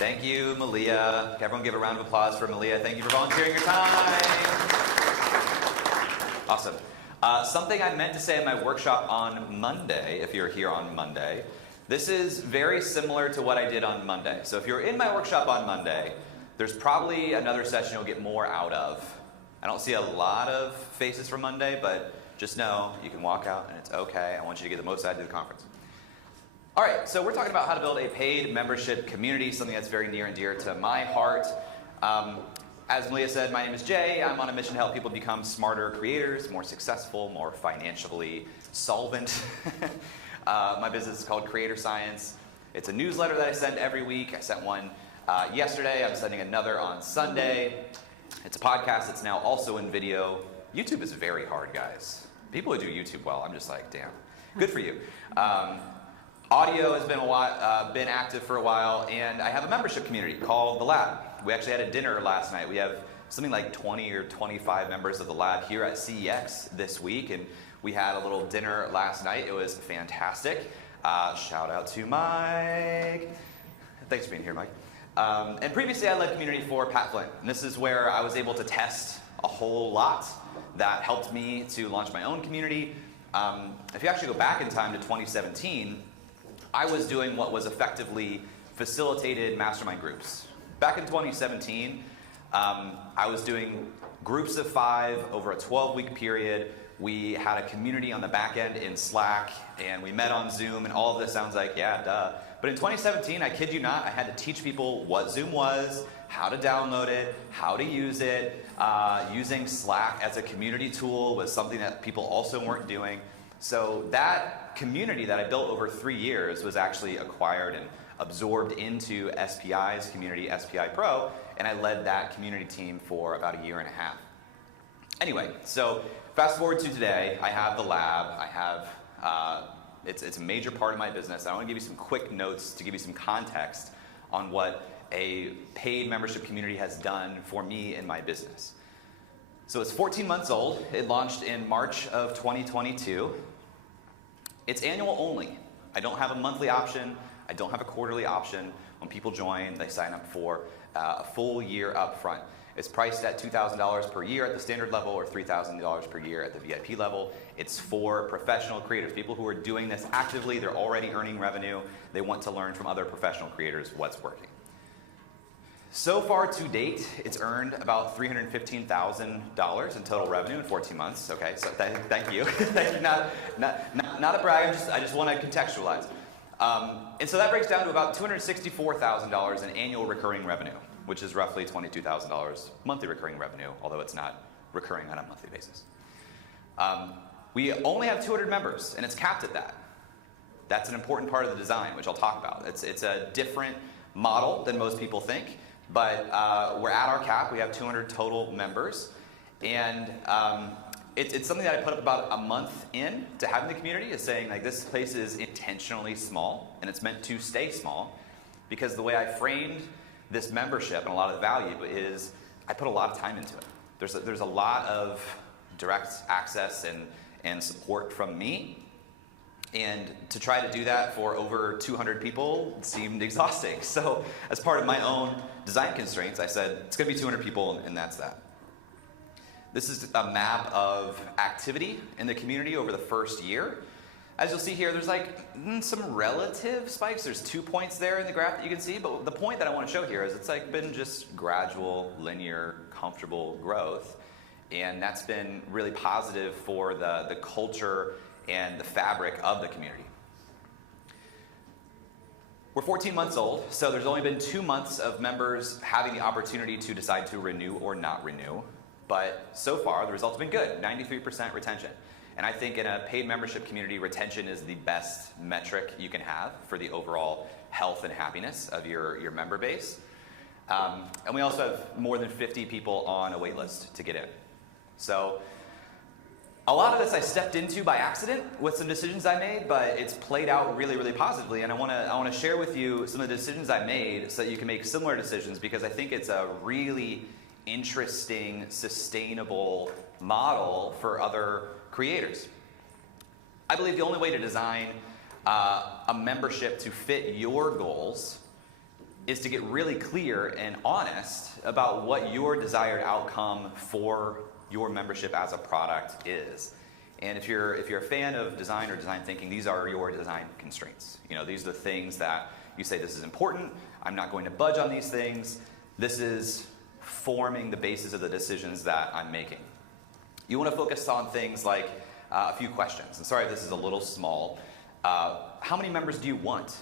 Thank you, Malia. Everyone give a round of applause for Malia. Thank you for volunteering your time. Awesome. Something I meant to say in my workshop on Monday, if you're here on Monday, this is very similar to what I did on Monday. So if you're in my workshop on Monday, there's probably another session you'll get more out of. I don't see a lot of faces from Monday, but just know you can walk out and it's okay. I want you to get the most out of the conference. All right, so we're talking about how to build a paid membership community, something that's very near and dear to my heart. As Malia said, my name is Jay. I'm on a mission to help people become smarter creators, more successful, more financially solvent. My business is called Creator Science. It's a newsletter that I send every week. I sent one yesterday. I'm sending another on Sunday. It's a podcast that's now also in video. YouTube is very hard, guys. People who do YouTube well, I'm just like, damn. Good for you. Audio has been active for a while, and I have a membership community called The Lab. We actually had a dinner last night. We have something like 20 or 25 members of The Lab here at CEX this week, and we had a little dinner last night. It was fantastic. Shout out to Mike. Thanks for being here, Mike. And previously I led community for Pat Flynn, and this is where I was able to test a whole lot that helped me to launch my own community. If you actually go back in time to 2017, I was doing what was effectively facilitated mastermind groups. Back in 2017, I was doing groups of 5 over a 12-week period. We had a community on the back end in Slack, and we met on Zoom, and all of this sounds like, yeah, duh. But in 2017, I kid you not, I had to teach people what Zoom was, how to download it, how to use it. Using Slack as a community tool was something that people also weren't doing. So that community that I built over 3 years was actually acquired and absorbed into SPI's community, SPI Pro, and I led that community team for about a year and a half. Anyway, so fast forward to today, I have the lab, I have, it's a major part of my business. I want to give you some quick notes to give you some context on what a paid membership community has done for me in my business. So it's 14 months old. It launched in March of 2022. It's annual only. I don't have a monthly option. I don't have a quarterly option. When people join, they sign up for a full year up front. It's priced at $2,000 per year at the standard level or $3,000 per year at the VIP level. It's for professional creators, people who are doing this actively. They're already earning revenue. They want to learn from other professional creators what's working. So far to date, it's earned about $315,000 in total revenue in 14 months. Okay, so thank you. Thank you. Not a brag, I just want to contextualize. And so that breaks down to about $264,000 in annual recurring revenue, which is roughly $22,000 monthly recurring revenue, although it's not recurring on a monthly basis. We only have 200 members, and it's capped at that. That's an important part of the design, which I'll talk about. It's a different model than most people think. But we're at our cap. We have 200 total members. And it's something that I put up about a month in to having the community, is saying like this place is intentionally small, and it's meant to stay small, because the way I framed this membership and a lot of the value is I put a lot of time into it. There's a lot of direct access and support from me. And to try to do that for over 200 people seemed exhausting. So as part of my own design constraints, I said, it's going to be 200 people, and that's that. This is a map of activity in the community over the first year. As you'll see here, there's like some relative spikes. There's 2 points there in the graph that you can see. But the point that I want to show here is it's like been just gradual, linear, comfortable growth. And that's been really positive for the culture and the fabric of the community. We're 14 months old, so there's only been 2 months of members having the opportunity to decide to renew or not renew. But so far, the results have been good, 93% retention. And I think in a paid membership community, retention is the best metric you can have for the overall health and happiness of your member base. And we also have more than 50 people on a wait list to get in. So a lot of this I stepped into by accident with some decisions I made, but it's played out really, really positively. And I want to share with you some of the decisions I made so that you can make similar decisions, because I think it's a really interesting, sustainable model for other creators. I believe the only way to design a membership to fit your goals is to get really clear and honest about what your desired outcome for your membership as a product is. And if you're a fan of design or design thinking, these are your design constraints. These are the things that you say, this is important, I'm not going to budge on these things. This is forming the basis of the decisions that I'm making. You want to focus on things like a few questions. And sorry if this is a little small. How many members do you want?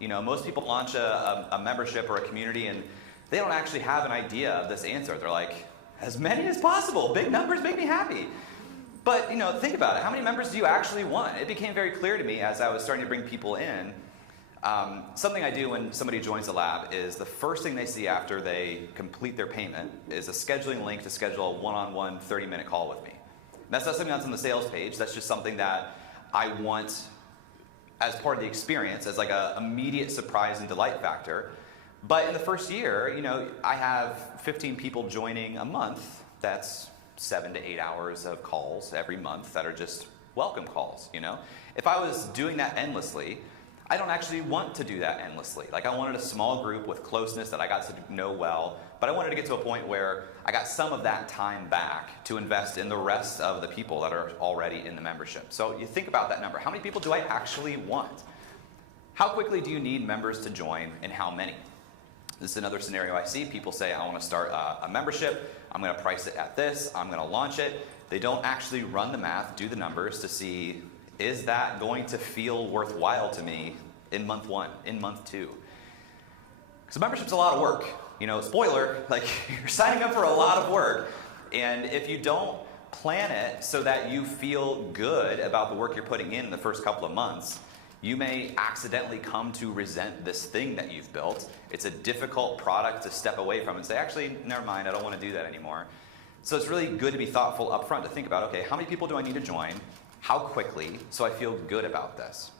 Most people launch a membership or a community and they don't actually have an idea of this answer. They're like, as many as possible. Big numbers make me happy. But think about it. How many members do you actually want? It became very clear to me as I was starting to bring people in. Something I do when somebody joins the lab is the first thing they see after they complete their payment is a scheduling link to schedule a one-on-one 30-minute call with me. That's not something that's on the sales page. That's just something that I want as part of the experience, as like a immediate surprise and delight factor. But in the first year, I have 15 people joining a month. That's 7 to 8 hours of calls every month that are just welcome calls. If I was doing that endlessly, I don't actually want to do that endlessly. Like, I wanted a small group with closeness that I got to know well, but I wanted to get to a point where I got some of that time back to invest in the rest of the people that are already in the membership. So you think about that number. How many people do I actually want? How quickly do you need members to join, and how many? This is another scenario I see. People say, I want to start a membership. I'm going to price it at this. I'm going to launch it. They don't actually run the math, do the numbers to see, is that going to feel worthwhile to me in month 1, in month 2? Because membership's a lot of work. Spoiler, you're signing up for a lot of work. And if you don't plan it so that you feel good about the work you're putting in the first couple of months, you may accidentally come to resent this thing that you've built. It's a difficult product to step away from and say, actually, never mind, I don't want to do that anymore. So it's really good to be thoughtful up front to think about, okay, how many people do I need to join? How quickly, so I feel good about this?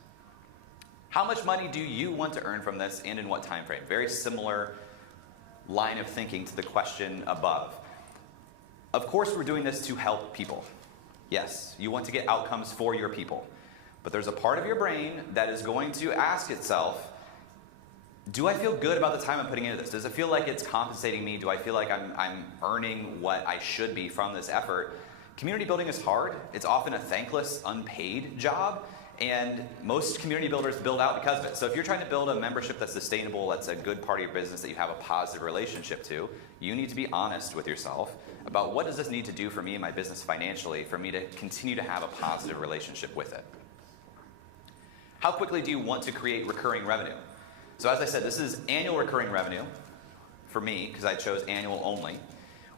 How much money do you want to earn from this, and in what time frame? Very similar line of thinking to the question above. Of course, we're doing this to help people. Yes, you want to get outcomes for your people. But there's a part of your brain that is going to ask itself, do I feel good about the time I'm putting into this? Does it feel like it's compensating me? Do I feel like I'm earning what I should be from this effort? Community building is hard. It's often a thankless, unpaid job. And most community builders build out because of it. So if you're trying to build a membership that's sustainable, that's a good part of your business that you have a positive relationship to, you need to be honest with yourself about what does this need to do for me and my business financially for me to continue to have a positive relationship with it. How quickly do you want to create recurring revenue? So as I said, this is annual recurring revenue for me because I chose annual only,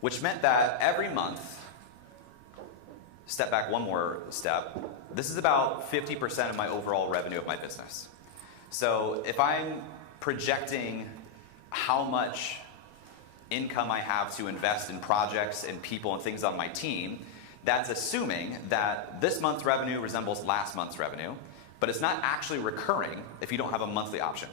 which meant that every month, step back one more step, this is about 50% of my overall revenue of my business. So if I'm projecting how much income I have to invest in projects and people and things on my team, that's assuming that this month's revenue resembles last month's revenue, but it's not actually recurring if you don't have a monthly option,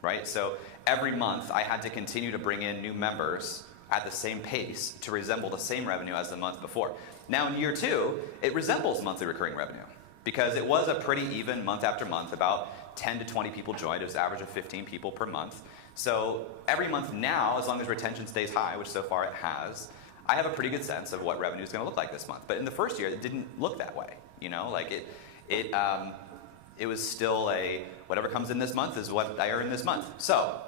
right? So every month I had to continue to bring in new members at the same pace to resemble the same revenue as the month before. Now in year 2, it resembles monthly recurring revenue because it was a pretty even month after month. About 10 to 20 people joined. It was an average of 15 people per month. So every month now, as long as retention stays high, which so far it has, I have a pretty good sense of what revenue is going to look like this month. But in the first year, it didn't look that way. It was still a whatever comes in this month is what I earn this month. So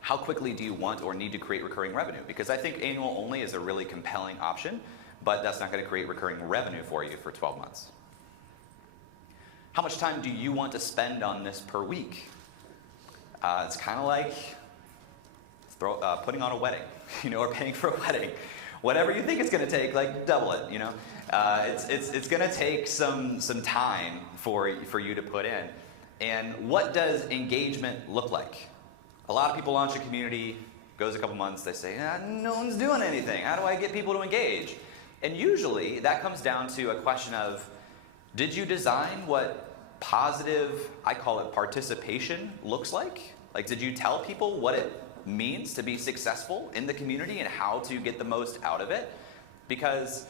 how quickly do you want or need to create recurring revenue? Because I think annual only is a really compelling option, but that's not going to create recurring revenue for you for 12 months. How much time do you want to spend on this per week? It's kind of like putting on a wedding, or paying for a wedding. Whatever you think it's going to take, double it, It's going to take some time for you to put in. And what does engagement look like? A lot of people launch a community, goes a couple months, they say, no one's doing anything. How do I get people to engage? And usually that comes down to a question of, did you design what positive, I call it participation, looks like? Did you tell people what it means to be successful in the community and how to get the most out of it? Because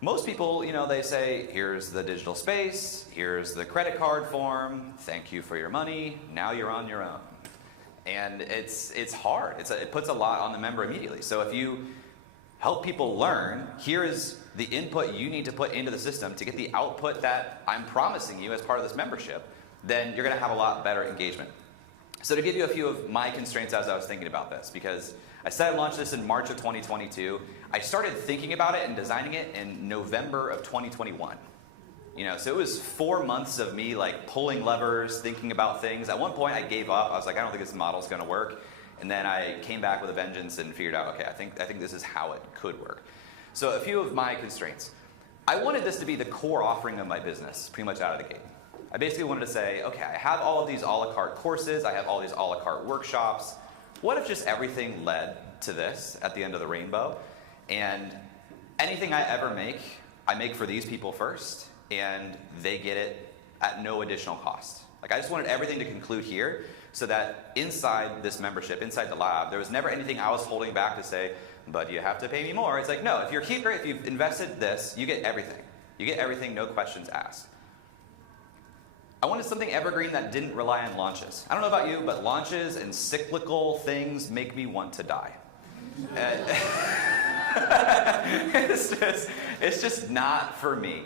most people, they say, here's the digital space, here's the credit card form, thank you for your money, now you're on your own. And it's hard. It puts a lot on the member immediately. So if you help people learn, here is the input you need to put into the system to get the output that I'm promising you as part of this membership, then you're going to have a lot better engagement. So to give you a few of my constraints as I was thinking about this, because I said I launched this in March of 2022, I started thinking about it and designing it in November of 2021. So it was 4 months of me like pulling levers, thinking about things. At one point I gave up. I was like, I don't think this model's going to work. And then I came back with a vengeance and figured out, okay, I think this is how it could work. So a few of my constraints. I wanted this to be the core offering of my business, pretty much out of the gate. I basically wanted to say, okay, I have all of these a la carte courses, I have all these a la carte workshops. What if just everything led to this at the end of the rainbow? And anything I ever make, I make for these people first, and they get it at no additional cost. Like I just wanted everything to conclude here so that inside this membership, inside the lab, there was never anything I was holding back to say, but you have to pay me more. It's like, no, if you're here, if you've invested this, you get everything. You get everything, no questions asked. I wanted something evergreen that didn't rely on launches. I don't know about you, but launches and cyclical things make me want to die. It's just not for me.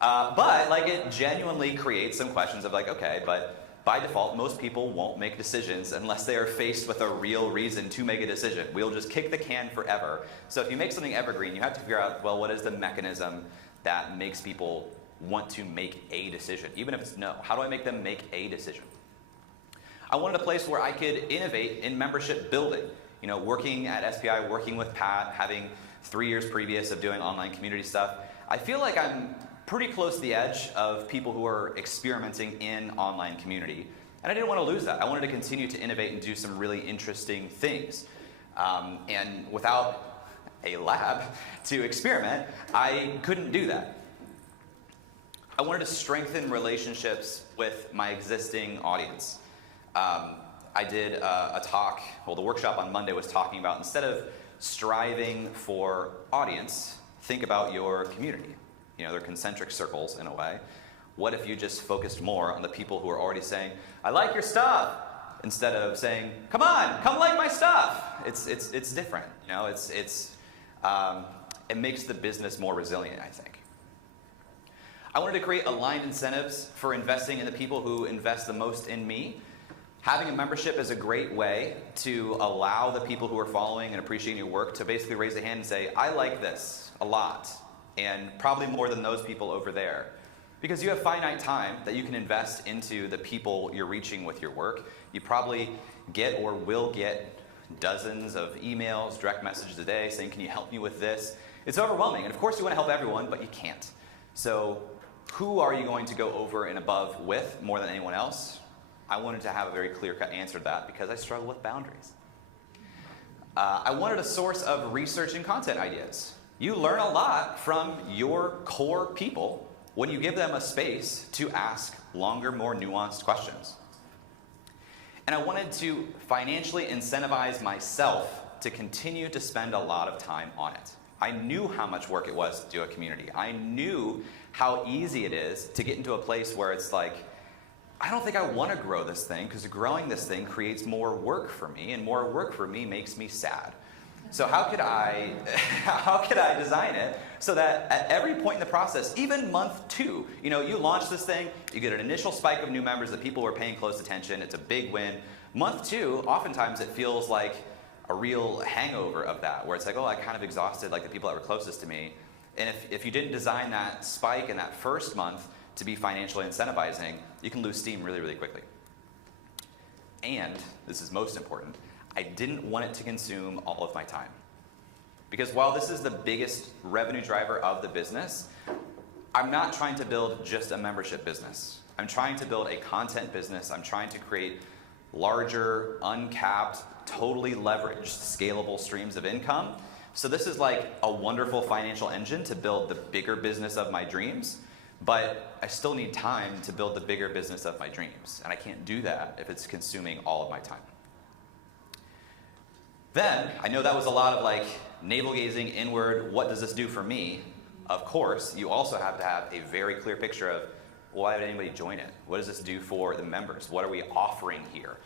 But like it genuinely creates some questions of like, okay, but by default, most people won't make decisions unless they are faced with a real reason to make a decision. We'll just kick the can forever. So if you make something evergreen, you have to figure out, well, what is the mechanism that makes people want to make a decision? Even if it's no, how do I make them make a decision? I wanted a place where I could innovate in membership building. Working at SPI, working with Pat, having 3 years previous of doing online community stuff, I feel like I'm pretty close to the edge of people who are experimenting in online community. And I didn't want to lose that. I wanted to continue to innovate and do some really interesting things. And without a lab to experiment, I couldn't do that. I wanted to strengthen relationships with my existing audience. I did a talk, well, the workshop on Monday was talking about instead of striving for audience, think about your community. They're concentric circles in a way. What if you just focused more on the people who are already saying, I like your stuff, instead of saying, come on, come like my stuff. It's different. It makes the business more resilient, I think. I wanted to create aligned incentives for investing in the people who invest the most in me. Having a membership is a great way to allow the people who are following and appreciating your work to basically raise a hand and say, I like this a lot, and probably more than those people over there. Because you have finite time that you can invest into the people you're reaching with your work. You probably get or will get dozens of emails, direct messages a day saying, can you help me with this? It's overwhelming, and of course you want to help everyone, but you can't. So who are you going to go over and above with more than anyone else? I wanted to have a very clear-cut answer to that because I struggle with boundaries. I wanted a source of research and content ideas. You learn a lot from your core people when you give them a space to ask longer, more nuanced questions. And I wanted to financially incentivize myself to continue to spend a lot of time on it. I knew how much work it was to do a community. I knew how easy it is to get into a place where it's like, I don't think I want to grow this thing because growing this thing creates more work for me, and more work for me makes me sad. So how could I design it so that at every point in the process, even month 2, you launch this thing, you get an initial spike of new members, the people who are paying close attention, it's a big win. Month 2, oftentimes it feels like a real hangover of that, where it's like, oh, I kind of exhausted like the people that were closest to me. And if you didn't design that spike in that first month to be financially incentivizing, you can lose steam really, really quickly. And, this is most important, I didn't want it to consume all of my time. Because while this is the biggest revenue driver of the business, I'm not trying to build just a membership business. I'm trying to build a content business. I'm trying to create larger, uncapped, totally leveraged, scalable streams of income. So this is like a wonderful financial engine to build the bigger business of my dreams, but I still need time to build the bigger business of my dreams. And I can't do that if it's consuming all of my time. Then, I know that was a lot of like navel-gazing inward, what does this do for me? Of course, you also have to have a very clear picture of why would anybody join it? What does this do for the members? What are we offering here?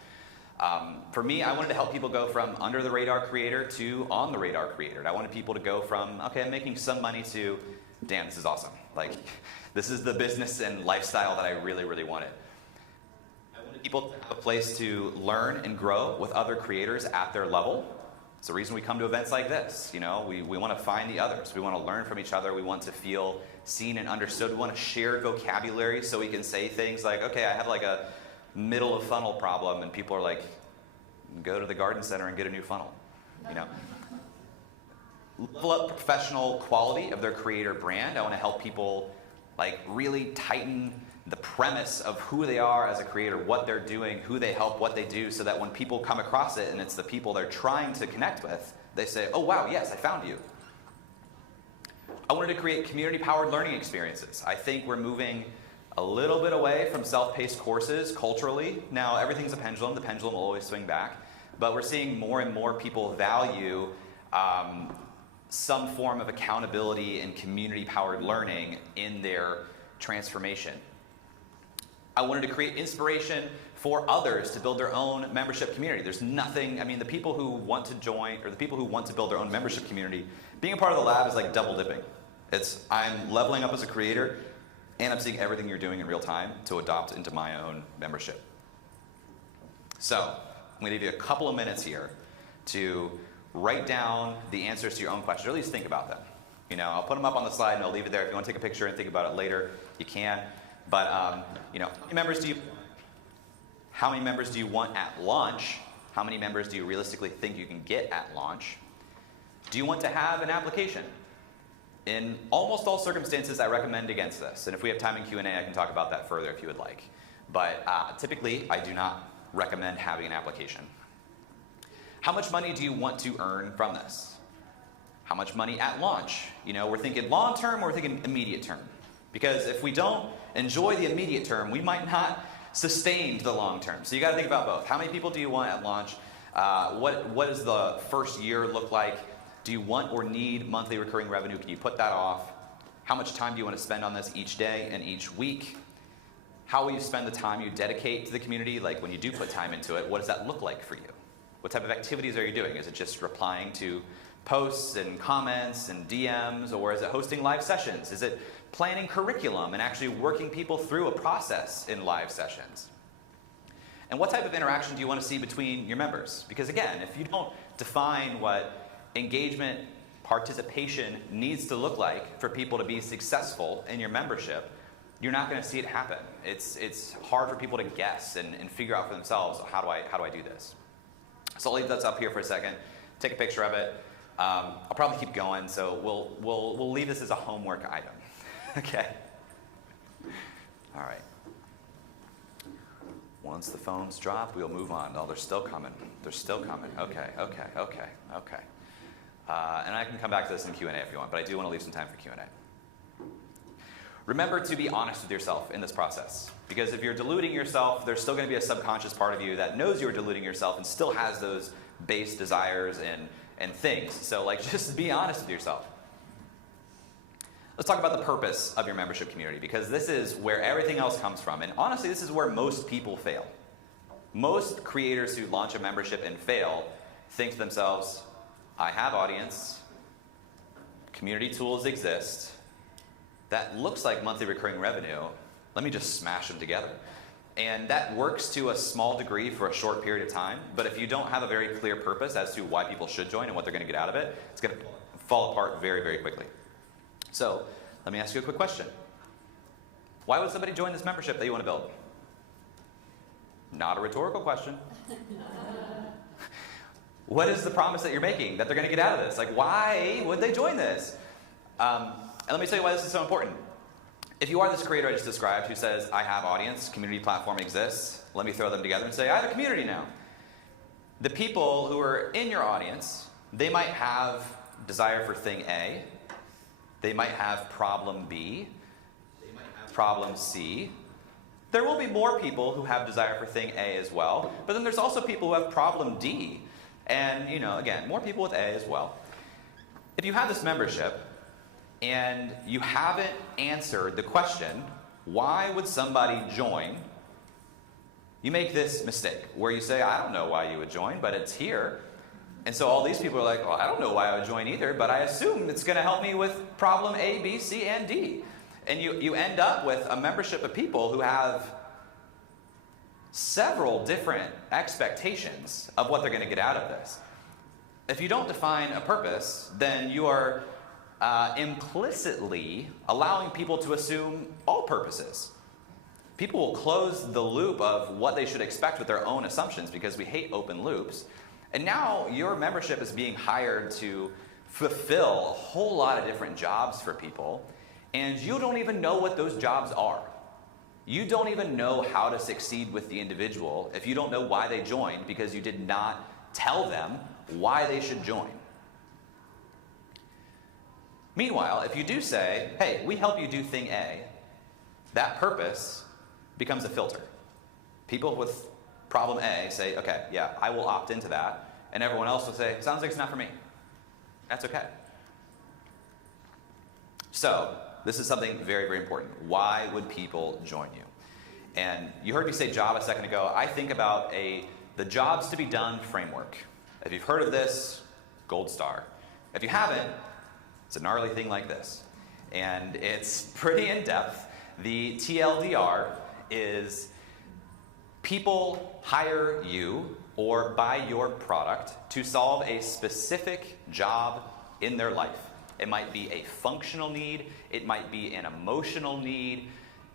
For me, I wanted to help people go from under the radar creator to on the radar creator. I wanted people to go from, okay, I'm making some money to, damn, this is awesome. Like, this is the business and lifestyle that I really, really wanted. I wanted people to have a place to learn and grow with other creators at their level. It's the reason we come to events like this. You know, we want to find the others. We want to learn from each other. We want to feel seen and understood. We want to share vocabulary so we can say things like, okay, I have like a middle of funnel problem, and people are like, go to the garden center and get a new funnel, you know. Level up professional quality of their creator brand. I want to help people like really tighten the premise of who they are as a creator, what they're doing, who they help, what they do, so that when people come across it and it's the people they're trying to connect with, they say, oh wow, yes, I found you. I wanted to create community-powered learning experiences. I think we're moving a little bit away from self-paced courses culturally. Now, everything's a pendulum. The pendulum will always swing back. But we're seeing more and more people value some form of accountability and community-powered learning in their transformation. I wanted to create inspiration for others to build their own membership community. There's nothing, I mean, the people who want to join, or the people who want to build their own membership community, being a part of the lab is like double dipping. I'm leveling up as a creator, and I'm seeing everything you're doing in real time to adopt into my own membership. So, I'm going to give you a couple of minutes here to write down the answers to your own questions, or at least think about them. You know, I'll put them up on the slide and I'll leave it there. If you want to take a picture and think about it later, you can. But, you know, how many members do you want at launch? How many members do you realistically think you can get at launch? Do you want to have an application? In almost all circumstances, I recommend against this. And if we have time in Q&A, I can talk about that further if you would like. But typically, I do not recommend having an application. How much money do you want to earn from this? How much money at launch? You know, we're thinking long term, or we're thinking immediate term. Because if we don't enjoy the immediate term, we might not sustain the long term. So you got to think about both. How many people do you want at launch? What does the first year look like? Do you want or need monthly recurring revenue? Can you put that off? How much time do you want to spend on this each day and each week? How will you spend the time you dedicate to the community? Like when you do put time into it, what does that look like for you? What type of activities are you doing? Is it just replying to posts and comments and DMs, or is it hosting live sessions? Is it planning curriculum and actually working people through a process in live sessions? And what type of interaction do you want to see between your members? Because again, if you don't define what engagement, participation needs to look like for people to be successful in your membership, you're not going to see it happen. It's hard for people to guess and figure out for themselves, how do I do this? So I'll leave that up here for a second. Take a picture of it. I'll probably keep going, so we'll leave this as a homework item. Okay. All right. Once the phones drop, we'll move on. Oh, they're still coming. They're still coming. Okay. And I can come back to this in Q&A if you want, but I do want to leave some time for Q&A. Remember to be honest with yourself in this process. Because if you're deluding yourself, there's still going to be a subconscious part of you that knows you're deluding yourself and still has those base desires and things. So like, just be honest with yourself. Let's talk about the purpose of your membership community, because this is where everything else comes from. And honestly, this is where most people fail. Most creators who launch a membership and fail think to themselves, I have audience, community tools exist, that looks like monthly recurring revenue, let me just smash them together. And that works to a small degree for a short period of time, but if you don't have a very clear purpose as to why people should join and what they're going to get out of it, it's going to fall apart very, very quickly. So, let me ask you a quick question. Why would somebody join this membership that you want to build? Not a rhetorical question. What is the promise that you're making that they're going to get out of this? Like, why would they join this? And let me tell you why this is so important. If you are this creator I just described who says, I have audience, community platform exists, let me throw them together and say, I have a community now. The people who are in your audience, they might have desire for thing A, they might have problem B, they might have problem C. There will be more people who have desire for thing A as well, but then there's also people who have problem D. And, you know, again, more people with A as well. If you have this membership, and you haven't answered the question, why would somebody join? You make this mistake where you say, I don't know why you would join, but it's here. And so all these people are like, well, I don't know why I would join either, but I assume it's going to help me with problem A, B, C, and D. And you end up with a membership of people who have several different expectations of what they're going to get out of this. If you don't define a purpose, then you are implicitly allowing people to assume all purposes. People will close the loop of what they should expect with their own assumptions because we hate open loops. And now your membership is being hired to fulfill a whole lot of different jobs for people, and you don't even know what those jobs are. You don't even know how to succeed with the individual if you don't know why they joined because you did not tell them why they should join. Meanwhile, if you do say, hey, we help you do thing A, that purpose becomes a filter. People with problem A say, okay, yeah, I will opt into that. And everyone else will say, sounds like it's not for me. That's okay. So, this is something very, very important. Why would people join you? And you heard me say job a second ago. I think about the jobs to be done framework. If you've heard of this, gold star. If you haven't, it's a gnarly thing like this. And it's pretty in-depth. The TLDR is people hire you or buy your product to solve a specific job in their life. It might be a functional need. It might be an emotional need.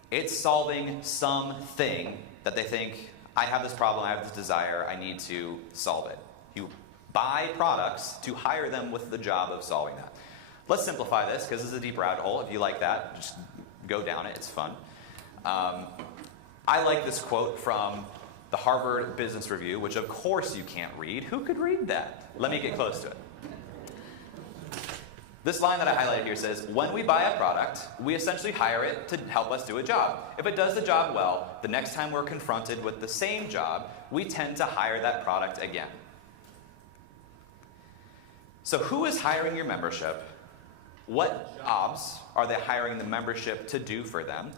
It's solving something that they think, I have this problem, I have this desire, I need to solve it. You buy products to hire them with the job of solving that. Let's simplify this, because this is a deep rabbit hole. If you like that, just go down it. It's fun. I like this quote from the Harvard Business Review, which of course you can't read. Who could read that? Let me get close to it. This line that I highlighted here says, when we buy a product, we essentially hire it to help us do a job. If it does the job well, the next time we're confronted with the same job, we tend to hire that product again. So who is hiring your membership? What jobs are they hiring the membership to do for them?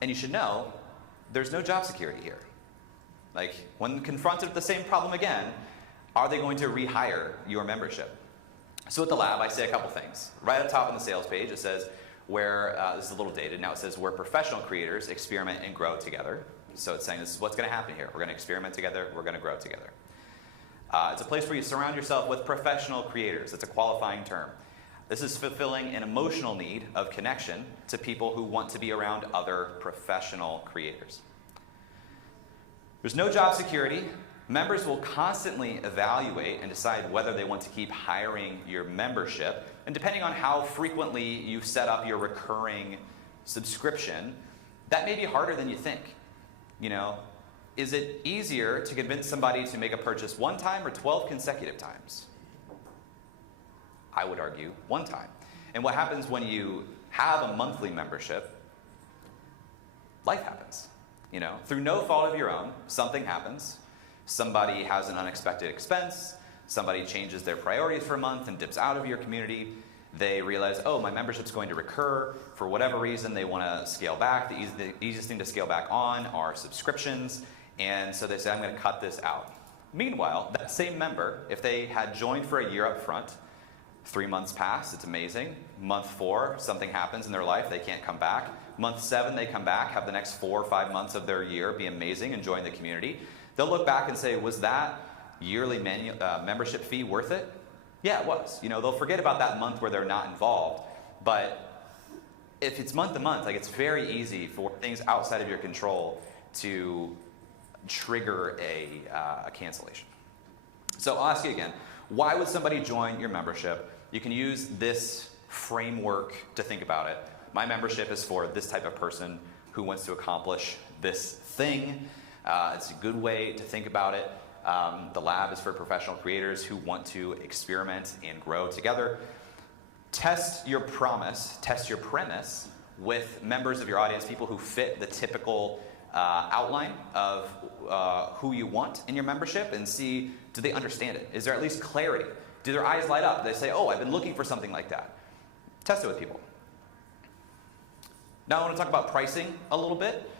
And you should know, there's no job security here. Like, when confronted with the same problem again, are they going to rehire your membership? So at the lab, I say a couple things. Right up top on the sales page, it says where, this is a little dated, now it says where professional creators experiment and grow together. So it's saying this is what's going to happen here. We're going to experiment together, we're going to grow together. It's a place where you surround yourself with professional creators. It's a qualifying term. This is fulfilling an emotional need of connection to people who want to be around other professional creators. There's no job security. Members will constantly evaluate and decide whether they want to keep hiring your membership. And depending on how frequently you set up your recurring subscription, that may be harder than you think. You know, is it easier to convince somebody to make a purchase one time or 12 consecutive times? I would argue one time. And what happens when you have a monthly membership? Life happens. You know, through no fault of your own, something happens. Somebody has an unexpected expense. Somebody changes their priorities for a month and dips out of your community. They realize, oh, my membership's going to recur. For whatever reason, they want to scale back. The easiest thing to scale back on are subscriptions. And so they say, I'm going to cut this out. Meanwhile, that same member, if they had joined for a year up front, 3 months pass, it's amazing. Month 4, something happens in their life, they can't come back. Month 7, they come back, have the next 4 or 5 months of their year be amazing and join the community. They'll look back and say, was that yearly membership fee worth it? Yeah, it was. You know, they'll forget about that month where they're not involved. But if it's month to month, like, it's very easy for things outside of your control to trigger a cancellation. So I'll ask you again, why would somebody join your membership? You can use this framework to think about it. My membership is for this type of person who wants to accomplish this thing. It's a good way to think about it. The lab is for professional creators who want to experiment and grow together. Test your promise, test your premise with members of your audience, people who fit the typical outline of who you want in your membership, and see, do they understand it? Is there at least clarity? Do their eyes light up? Do they say, oh, I've been looking for something like that? Test it with people. Now I want to talk about pricing a little bit.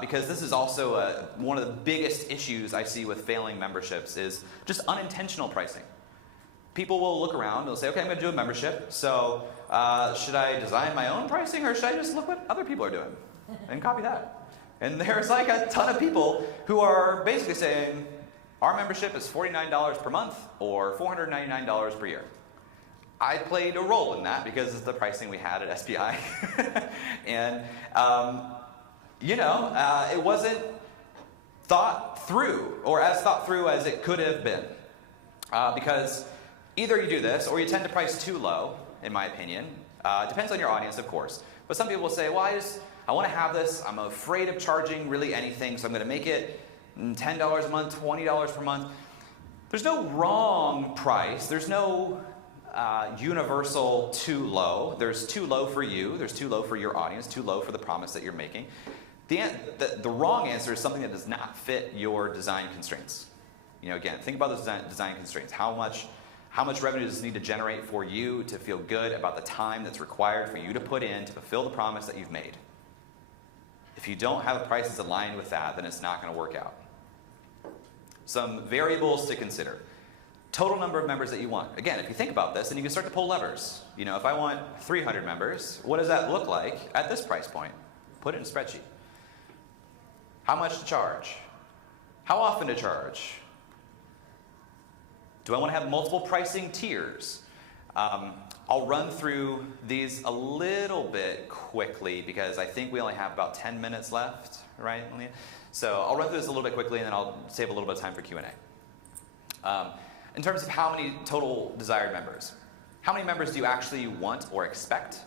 because this is also one of the biggest issues I see with failing memberships is just unintentional pricing. People will look around and they'll say, okay, I'm going to do a membership, so should I design my own pricing or should I just look what other people are doing and copy that? And there's like a ton of people who are basically saying, our membership is $49 per month or $499 per year. I played a role in that because it's the pricing we had at SPI. And, it wasn't thought through or as thought through as it could have been. Because either you do this or you tend to price too low, in my opinion. Depends on your audience, of course. But some people will say, well, I want to have this. I'm afraid of charging really anything, so I'm going to make it $10 a month, $20 per month. There's no wrong price. There's no universal too low. There's too low for you. There's too low for your audience, too low for the promise that you're making. The wrong answer is something that does not fit your design constraints. Again, think about those design constraints. How much revenue does this need to generate for you to feel good about the time that's required for you to put in to fulfill the promise that you've made? If you don't have a price that's aligned with that, then it's not going to work out. Some variables to consider. Total number of members that you want. Again, if you think about this, then you can start to pull levers. If I want 300 members, what does that look like at this price point? Put it in a spreadsheet. How much to charge? How often to charge? Do I want to have multiple pricing tiers? I'll run through these a little bit quickly because I think we only have about 10 minutes left, right, Leah? So I'll run through this a little bit quickly and then I'll save a little bit of time for Q&A. In terms of how many total desired members, how many members do you actually want or expect?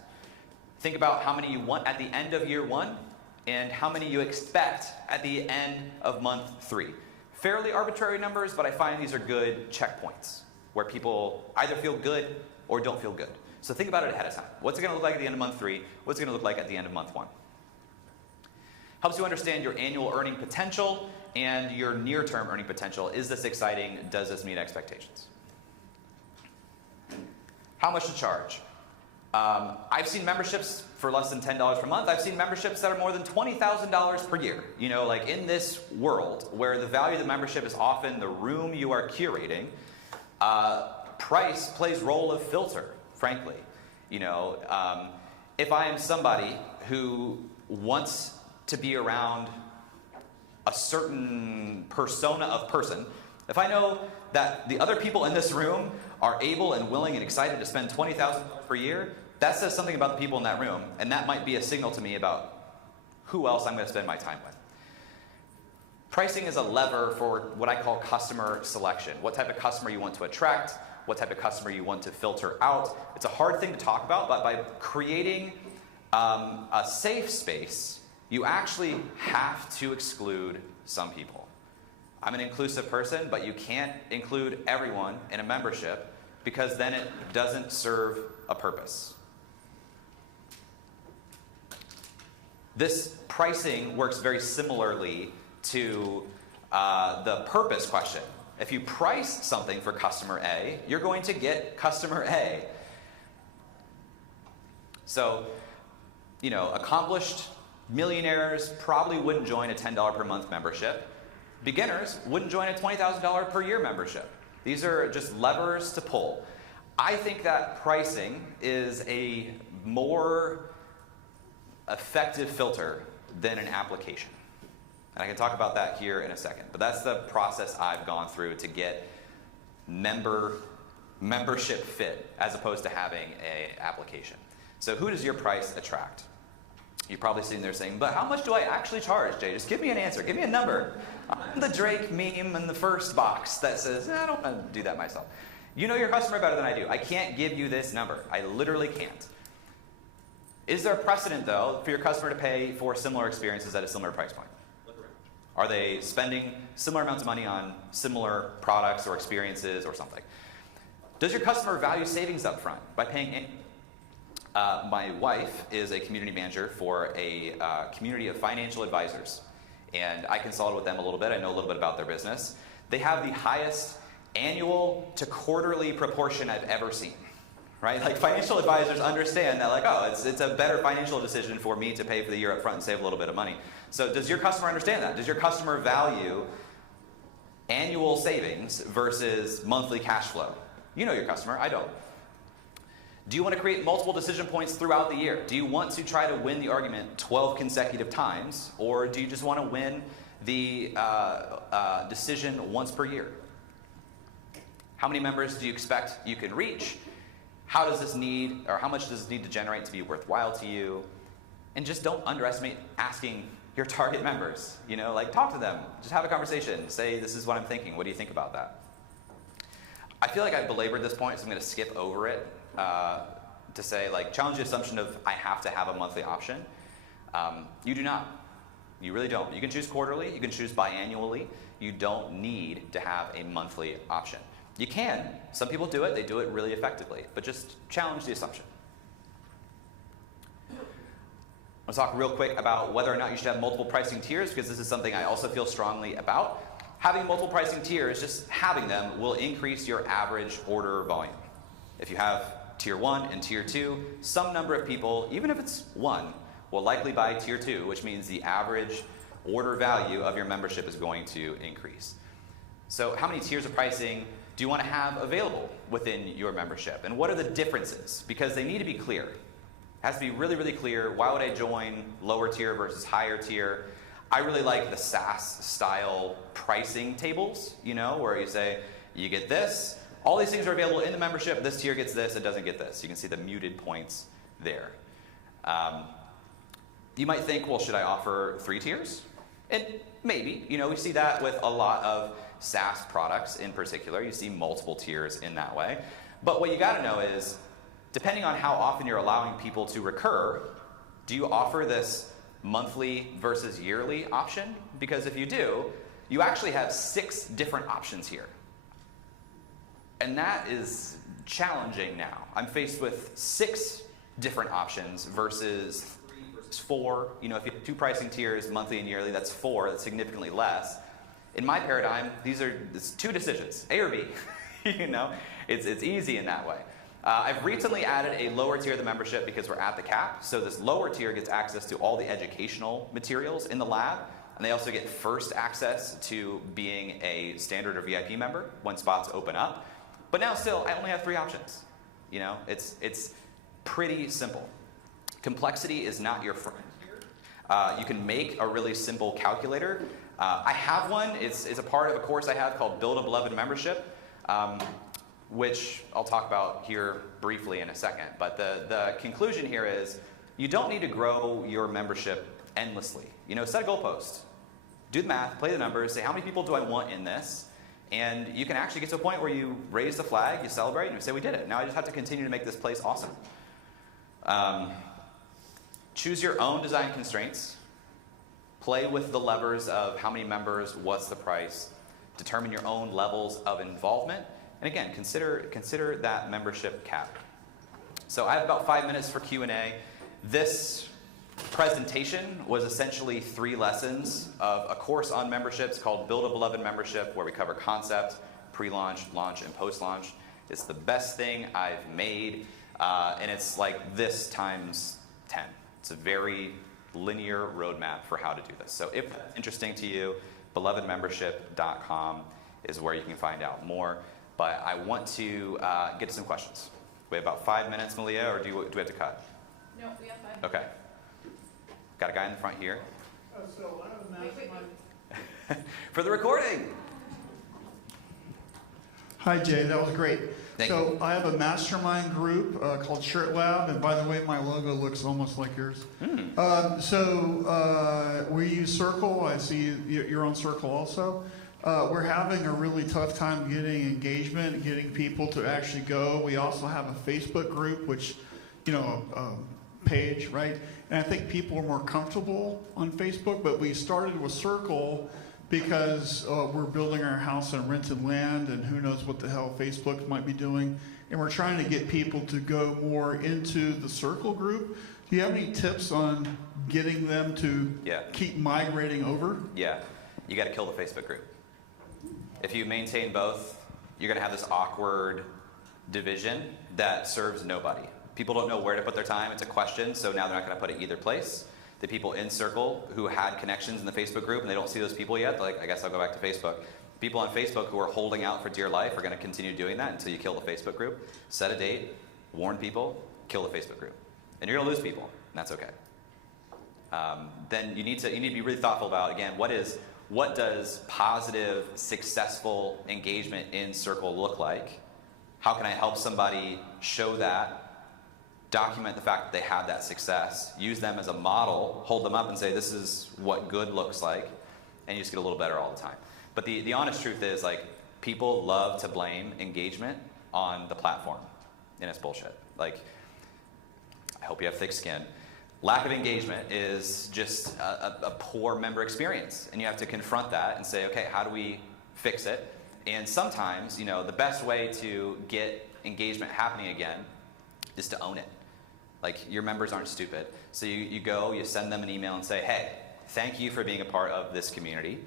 Think about how many you want at the end of year 1 and how many you expect at the end of month 3. Fairly arbitrary numbers, but I find these are good checkpoints where people either feel good or don't feel good. So think about it ahead of time. What's it going to look like at the end of month 3? What's it going to look like at the end of month 1? Helps you understand your annual earning potential and your near-term earning potential. Is this exciting? Does this meet expectations? How much to charge? I've seen memberships for less than $10 per month. I've seen memberships that are more than $20,000 per year. Like in this world where the value of the membership is often the room you are curating, price plays role of filter, frankly. If I am somebody who wants to be around a certain persona of person, if I know that the other people in this room are able and willing and excited to spend $20,000 per year, that says something about the people in that room, and that might be a signal to me about who else I'm going to spend my time with. Pricing is a lever for what I call customer selection. What type of customer you want to attract, what type of customer you want to filter out. It's a hard thing to talk about, but by creating a safe space, you actually have to exclude some people. I'm an inclusive person, but you can't include everyone in a membership because then it doesn't serve a purpose. This pricing works very similarly to the purpose question. If you price something for customer A, you're going to get customer A. So, accomplished millionaires probably wouldn't join a $10 per month membership. Beginners wouldn't join a $20,000 per year membership. These are just levers to pull. I think that pricing is a more effective filter than an application. And I can talk about that here in a second. But that's the process I've gone through to get membership fit as opposed to having an application. So who does your price attract? You're probably sitting there saying, but how much do I actually charge, Jay? Just give me an answer. Give me a number. I'm the Drake meme in the first box that says, I don't want to do that myself. You know your customer better than I do. I can't give you this number. I literally can't. Is there a precedent, though, for your customer to pay for similar experiences at a similar price point? Are they spending similar amounts of money on similar products or experiences or something? Does your customer value savings up front by paying annually? My wife is a community manager for a community of financial advisors, and I consulted with them a little bit. I know a little bit about their business. They have the highest annual to quarterly proportion I've ever seen, right? Like financial advisors understand that, like, oh, it's a better financial decision for me to pay for the year up front and save a little bit of money. So does your customer understand that? Does your customer value annual savings versus monthly cash flow? You know your customer, I don't. Do you want to create multiple decision points throughout the year? Do you want to try to win the argument 12 consecutive times, or do you just want to win the decision once per year? How many members do you expect you can reach? How does this need, or how much does this need to generate to be worthwhile to you? And just don't underestimate asking your target members. You know, like talk to them, just have a conversation. Say, this is what I'm thinking. What do you think about that? I feel like I've belabored this point, so I'm going to skip over it to say, like, challenge the assumption of I have to have a monthly option. You do not. You really don't. You can choose quarterly. You can choose biannually. You don't need to have a monthly option. You can. Some people do it. They do it really effectively. But just challenge the assumption. Let's talk real quick about whether or not you should have multiple pricing tiers, because this is something I also feel strongly about. Having multiple pricing tiers, just having them, will increase your average order volume. If you have tier 1 and tier 2, some number of people, even if it's 1, will likely buy tier 2, which means the average order value of your membership is going to increase. So how many tiers of pricing do you want to have available within your membership? And what are the differences? Because they need to be clear. It has to be really, really clear. Why would I join lower tier versus higher tier? I really like the SaaS style pricing tables, you know, where you say, you get this, all these things are available in the membership, this tier gets this, it doesn't get this. You can see the muted points there. You might think, well, should I offer 3 tiers? And maybe, you know, we see that with a lot of SaaS products in particular. You see multiple tiers in that way. But what you gotta know is, depending on how often you're allowing people to recur, do you offer this monthly versus yearly option? Because if you do, you actually have 6 different options here. And that is challenging now. I'm faced with 6 different options versus 3 versus 4. You know, if you have 2 pricing tiers, monthly and yearly, that's 4. That's significantly less. In my paradigm, it's 2 decisions, A or B. You know, it's easy in that way. I've recently added a lower tier of the membership because we're at the cap. So this lower tier gets access to all the educational materials in the lab. And they also get first access to being a standard or VIP member when spots open up. But now still, I only have 3 options. You know, it's pretty simple. Complexity is not your friend here. You can make a really simple calculator. I have one. It's a part of a course I have called Build a Beloved Membership, which I'll talk about here briefly in a second. But the conclusion here is you don't need to grow your membership endlessly. You know, set a goalpost. Do the math, play the numbers, say how many people do I want in this? And you can actually get to a point where you raise the flag, you celebrate, and you say, we did it. Now I just have to continue to make this place awesome. Choose your own design constraints. Play with the levers of how many members, what's the price. Determine your own levels of involvement. And again, consider that membership cap. So I have about 5 minutes for Q&A. This presentation was essentially 3 lessons of a course on memberships called Build a Beloved Membership, where we cover concept, pre-launch, launch, and post-launch. It's the best thing I've made, and it's like this times 10. It's a very linear roadmap for how to do this. So if that's interesting to you, belovedmembership.com is where you can find out more. But I want to get to some questions. We have about 5 minutes, Malia, or do we have to cut? No, we have 5. Okay. Got a guy in the front here. So I have a mastermind. For the recording. Hi, Jay. That was great. Thank you. I have a mastermind group called Shirt Lab, and by the way, my logo looks almost like yours. We use Circle. I see you're on Circle also. We're having a really tough time getting engagement, getting people to actually go. We also have a Facebook group, which, you know, page, right? And I think people are more comfortable on Facebook, but we started with Circle because we're building our house on rented land, and who knows what the hell Facebook might be doing. And we're trying to get people to go more into the Circle group. Do you have any tips on getting them to keep migrating over? Yeah, you got to kill the Facebook group. If you maintain both, you're going to have this awkward division that serves nobody. People don't know where to put their time. It's a question, so now they're not going to put it either place. The people in Circle who had connections in the Facebook group and they don't see those people yet, they're like, I guess I'll go back to Facebook. People on Facebook who are holding out for dear life are going to continue doing that until you kill the Facebook group. Set a date, warn people, kill the Facebook group. And you're going to lose people, and that's okay. Then you need to be really thoughtful about, again, what does positive, successful engagement in Circle look like? How can I help somebody show that, document the fact that they had that success, use them as a model, hold them up and say, this is what good looks like, and you just get a little better all the time. But the honest truth is, like, people love to blame engagement on the platform, and it's bullshit. Like, I hope you have thick skin. Lack of engagement is just a poor member experience, and you have to confront that and say, okay, how do we fix it? And sometimes, you know, the best way to get engagement happening again is to own it. Like, your members aren't stupid. So you go, you send them an email and say, hey, thank you for being a part of this community.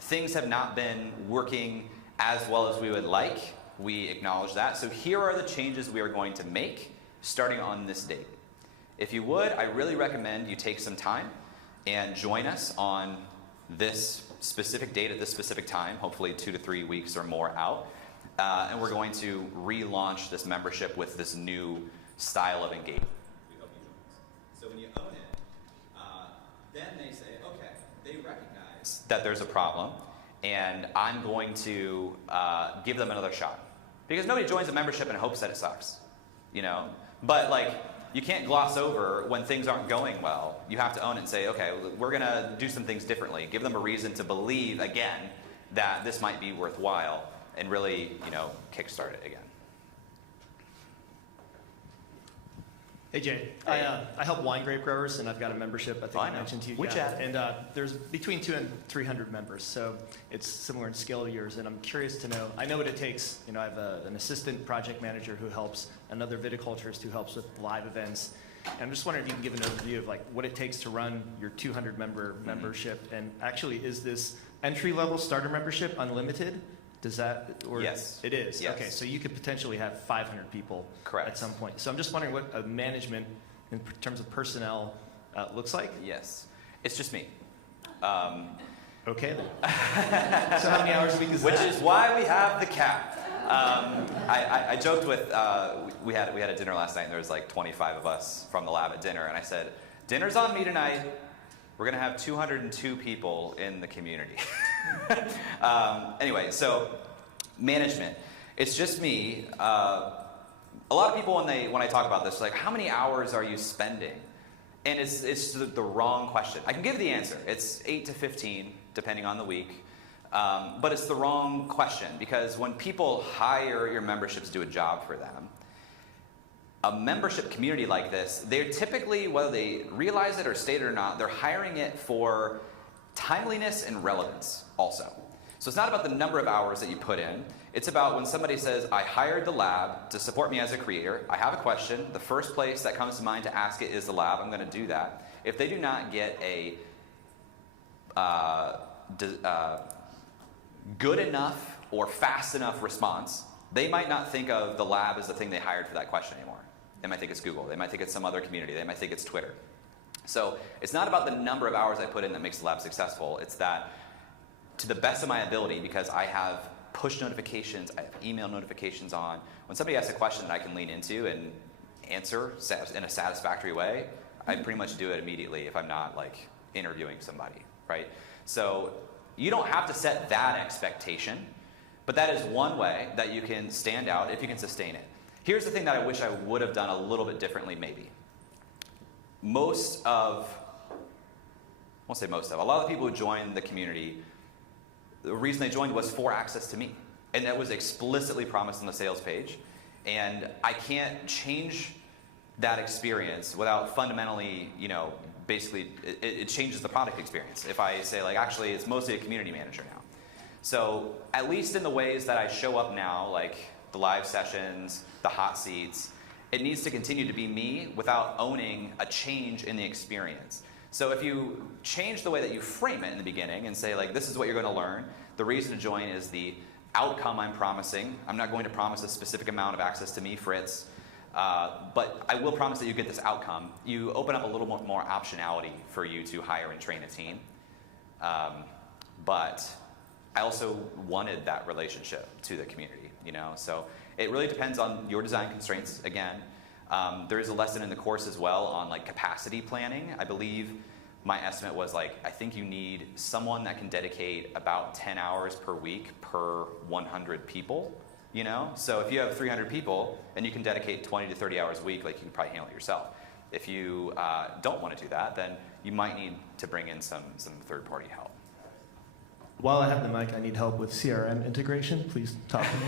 Things have not been working as well as we would like. We acknowledge that. So here are the changes we are going to make starting on this date. If you would, I really recommend you take some time and join us on this specific date at this specific time, hopefully 2 to 3 weeks or more out. And we're going to relaunch this membership with this new style of engagement. We hope you join us. So when you own it, then they say, okay, they recognize that there's a problem, and I'm going to give them another shot. Because nobody joins a membership and hopes that it sucks, you know? But like, you can't gloss over when things aren't going well. You have to own it and say, okay, we're going to do some things differently. Give them a reason to believe, again, that this might be worthwhile, and really, you know, kickstart it again. Hey Jay, I help wine grape growers, and I've got a membership. I think I mentioned to you. Which ad? And there's between 200 and 300 members, so it's similar in scale to yours. And I'm curious to know. I know what it takes. You know, I have an assistant project manager who helps, another viticulturist who helps with live events. And I'm just wondering if you can give an overview of like what it takes to run your 200 member membership. And actually, is this entry level starter membership unlimited? Does that, or yes, it is? Yes. Okay, so you could potentially have 500 people correct at some point. So I'm just wondering what a management in terms of personnel looks like. Yes, it's just me. Okay then. So how many hours a week is Which that? is why we have the cap. I joked with we had a dinner last night, and there was like 25 of us from the lab at dinner, and I said, dinner's on me tonight. We're gonna have 202 people in the community. Anyway, so management. It's just me. A lot of people when I talk about this, like, how many hours are you spending? And it's the wrong question. I can give the answer. It's 8 to 15, depending on the week. But it's the wrong question, because when people hire your memberships to do a job for them, a membership community like this, they're typically, whether they realize it or state it or not, they're hiring it for timeliness and relevance also. So it's not about the number of hours that you put in. It's about when somebody says, I hired the lab to support me as a creator. I have a question. The first place that comes to mind to ask it is the lab. I'm going to do that. If they do not get a good enough or fast enough response, they might not think of the lab as the thing they hired for that question anymore. They might think it's Google. They might think it's some other community. They might think it's Twitter. So it's not about the number of hours I put in that makes the lab successful. It's that, to the best of my ability, because I have push notifications, I have email notifications on, when somebody asks a question that I can lean into and answer in a satisfactory way, I pretty much do it immediately if I'm not like interviewing somebody, right? So you don't have to set that expectation, but that is one way that you can stand out if you can sustain it. Here's the thing that I wish I would have done a little bit differently, maybe. A lot of the people who joined the community, the reason they joined was for access to me. And that was explicitly promised on the sales page. And I can't change that experience without fundamentally, you know, basically, it changes the product experience. If I say, like, actually, it's mostly a community manager now. So at least in the ways that I show up now, like the live sessions, the hot seats, it needs to continue to be me without owning a change in the experience. So if you change the way that you frame it in the beginning and say, like, this is what you're going to learn, the reason to join is the outcome I'm promising. I'm not going to promise a specific amount of access to me, Fritz. But I will promise that you get this outcome. You open up a little more optionality for you to hire and train a team. But I also wanted that relationship to the community, you know? So it really depends on your design constraints, again. There is a lesson in the course as well on like capacity planning. I believe my estimate was like, I think you need someone that can dedicate about 10 hours per week per 100 people, you know? So if you have 300 people and you can dedicate 20 to 30 hours a week, like you can probably handle it yourself. If you don't want to do that, then you might need to bring in some third-party help. While I have the mic, I need help with CRM integration. Please talk to me.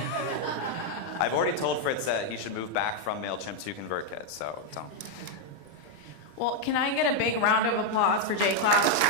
I've already told Fritz that he should move back from MailChimp to ConvertKit, so don't. Well, can I get a big round of applause for Clouse?